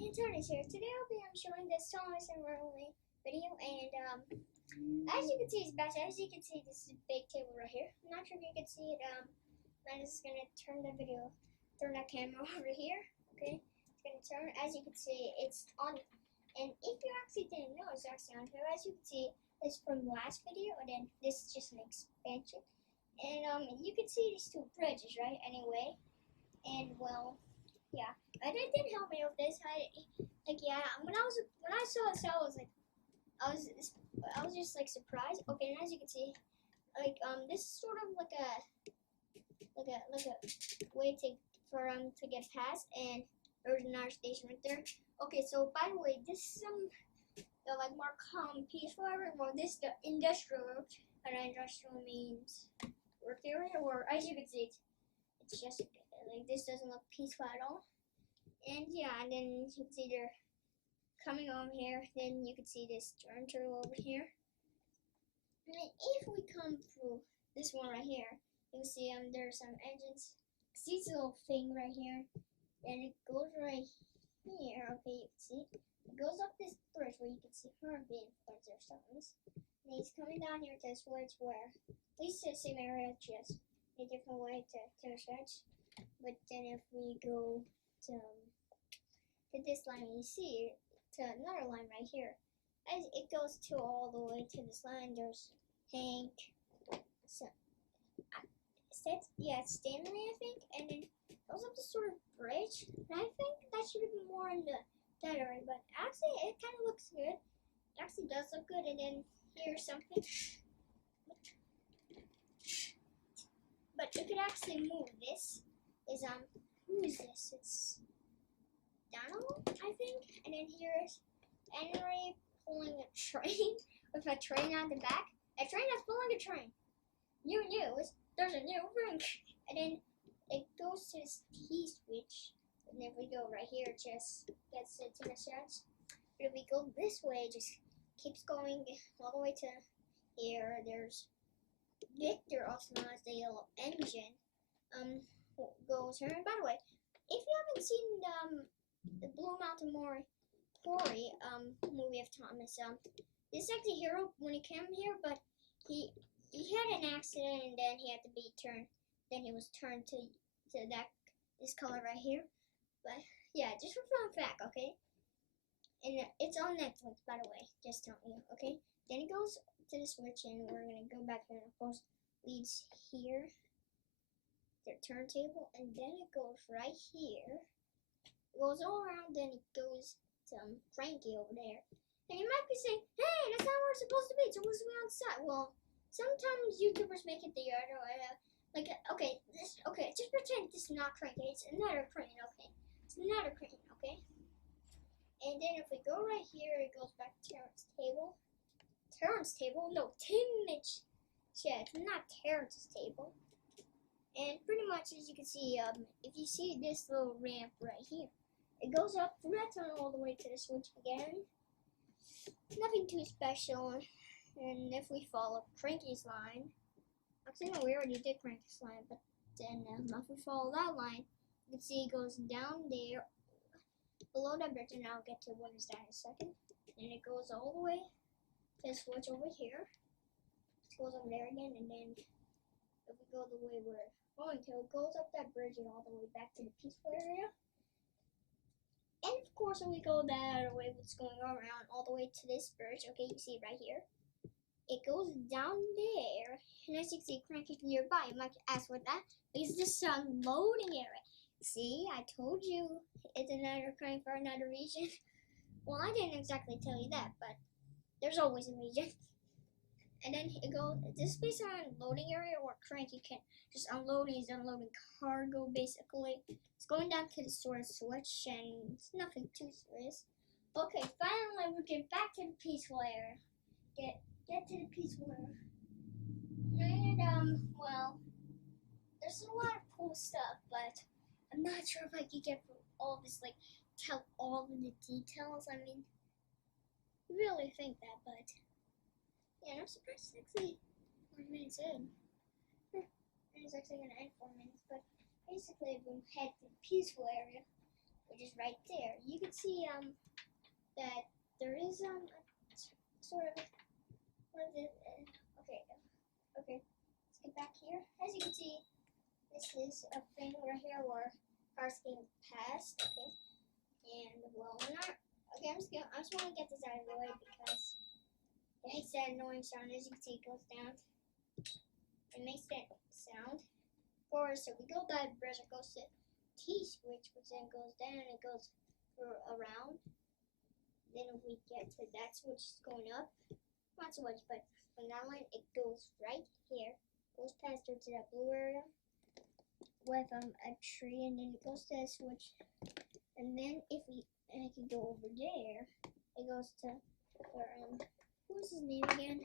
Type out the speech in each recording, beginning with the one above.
Antoni here. Today I'm showing this Thomas and Rolling video, and as you can see, it's back. As you can see, this is a big table right here. I'm not sure if you can see it. I'm just gonna turn that camera over here. Okay, it's gonna turn. As you can see, it's on. And if you actually didn't know, it's actually on here. As you can see, it's from the last video, and then this is just an expansion. And you can see these two bridges, right? Anyway, and well. Yeah, and it did help me with this. When I saw this, I was just like surprised. Okay, and as you can see, this is sort of like a way to get past, and there's another station right there. Okay, so by the way, this is the like more peaceful area. Well, this the industrial, and industrial means work area, or as you can see, it's just like this doesn't look peaceful at all. And yeah, and then you can see they're coming over here. Then you can see this turtle over here. And then if we come through this one right here, you can see there's some engines. See this little thing right here, and it goes right here. Okay, you can see it goes up this bridge where you can see her being towards their stones. And he's coming down here to this where at least the same area, just a different way to stretch. But then if we go to this line, you see to another line right here, as it goes to all the way to this line. There's Hank, it's Stanley, I think, and then it goes up this sort of bridge. And I think that should have been more in that area, but actually it kind of looks good. It actually does look good. And then here's something. But it could actually move. This is who is this? It's Donald, I think. And then here's Henry pulling a train with a train on the back. A train that's pulling a train. New news. There's a new ring. And then it goes to this T-switch. And if we go right here, it just gets it to the shots. But if we go this way, it just keeps going all the way to here. There's Victor, also known as the yellow engine, goes here. And by the way, if you haven't seen the Blue Mountain Quarry movie of Thomas, this is actually Hero when he came here, but he had an accident and then he had to be turned. Then he was turned to this color right here. But yeah, just for fun fact, okay. And it's on Netflix, by the way. Just telling you, okay. Then it goes to the switch, and we're gonna go back here, and of course leads here, the turntable, and then it goes right here. It goes all around, then it goes to Frankie over there. And you might be saying, hey, that's not where it's supposed to be. It's supposed to be on set. Well, sometimes YouTubers make it the other way. Okay, just pretend this is not Frankie. It's another crane, okay? It's another crane, okay? And then if we go right here, it goes back to Terrence's table. Terrence's table? No, Tim's shed, not Terrence's table. And pretty much, as you can see, if you see this little ramp right here, it goes up from that tunnel all the way to the switch again. Nothing too special. And if we follow Cranky's line, actually no, we already did Cranky's line, but then if we follow that line, you can see it goes down there, below that bridge, and I'll get to what is that in a second. And it goes all the way to the switch over here. It goes over there again, and then if we go the way we're going to, it goes up that bridge and all the way back to the peaceful area. And of course, if we go that other way, what's going around all the way to this bridge, okay, you see it right here. It goes down there, and as you can see, Cranky's nearby. You might ask what that is. This is a loading area. See, I told you it's another crane for another region. Well, I didn't exactly tell you that, but there's always a region. And then it goes, this is basically a loading area where Cranky can just unload. He's unloading cargo, basically. It's going down to the storage switch, and it's nothing too serious. Okay, finally we get back to the peaceful area. Get to the peaceful area. And, well, there's a lot of cool stuff, but I'm not sure if I could get through all this, like, tell all of the details. I mean, really think that, but yeah, I'm surprised it's actually 4 minutes in. It's actually going to end 4 minutes, but basically we head to the peaceful area. which is right there. You can see that there is a sort of what is it? Okay, let's get back here. As you can see, this is a thing right here where cars can pass. Okay, and well, we're not. Okay, I just want to get this out of the way because it makes that annoying sound. As you can see, it goes down. It makes that sound. So we go by bridge, it goes to T switch, which then goes down, it goes around. Then if we get to that switch, it's going up. Not so much, but from that line, it goes right here. Goes past her to that blue area with a tree, and then it goes to that switch. And then if we, and it can go over there, it goes to where, who's his name again?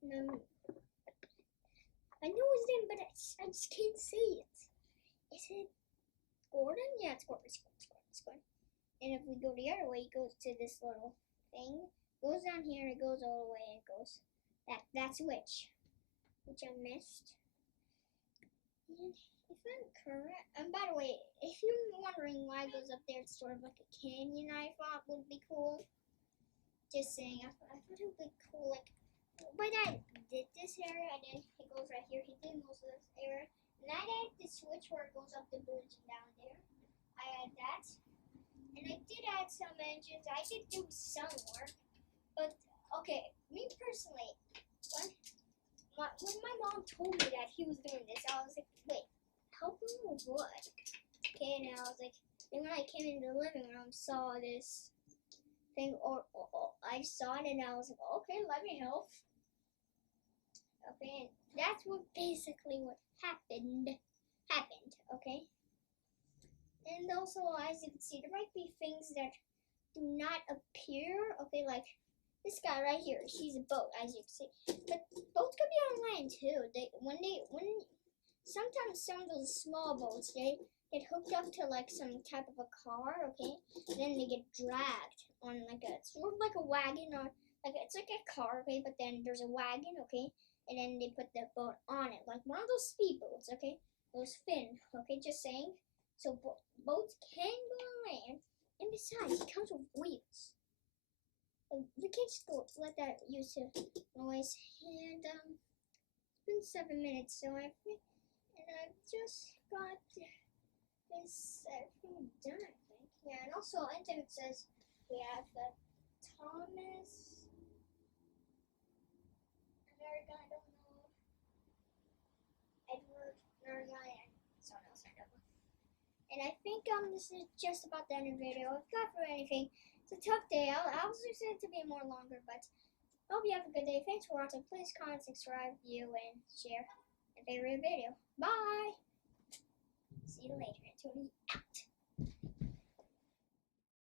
No. I know his name, but I just can't say it. Is it Gordon? Yeah, it's Gordon. It's Gordon. And if we go the other way, it goes to this little thing. Goes down here, it goes all the way, and it goes that switch, which I missed. And if I'm correct, and by the way, if you're wondering why it goes up there, it's sort of like a canyon. I thought would be cool. Just saying, I thought it would be cool, like. But I did this area, and then it goes right here. He did most of this area. And I added the switch where it goes up the bridge and down there. I added that. And I did add some engines. I did do some work. But, okay, me personally, when my mom told me that he was doing this, I was like, wait, help him with what? Okay, and I was like, then when I came into the living room, saw this thing, or I saw it, and I was like, okay, let me help. Okay, and that's basically what happened, okay? And also, as you can see, there might be things that do not appear, okay, like this guy right here, he's a boat, as you can see. But boats can be on land too. Sometimes some of those small boats, they get hooked up to like some type of a car, okay? And then they get dragged on like sort of like a wagon, or it's like a car, okay? But then there's a wagon, okay? And then they put the boat on it, like one of those speedboats, okay? Those fin, okay? Just saying. So boats can go on land, and besides, it comes with wheels. We can't just go let that use to noise. And it's been 7 minutes, so I've just got this everything done, I think. Yeah, and also Antoni says we have Thomas. Another guy, I don't know. Edward, another guy, and someone else I don't know. And I think this is just about the end of the video. If not for anything, it's a tough day. I was expecting it to be more longer, but I hope you have a good day. Thanks for watching. Please comment, subscribe, view, and share my favorite video. Bye! See you later. Antoni out.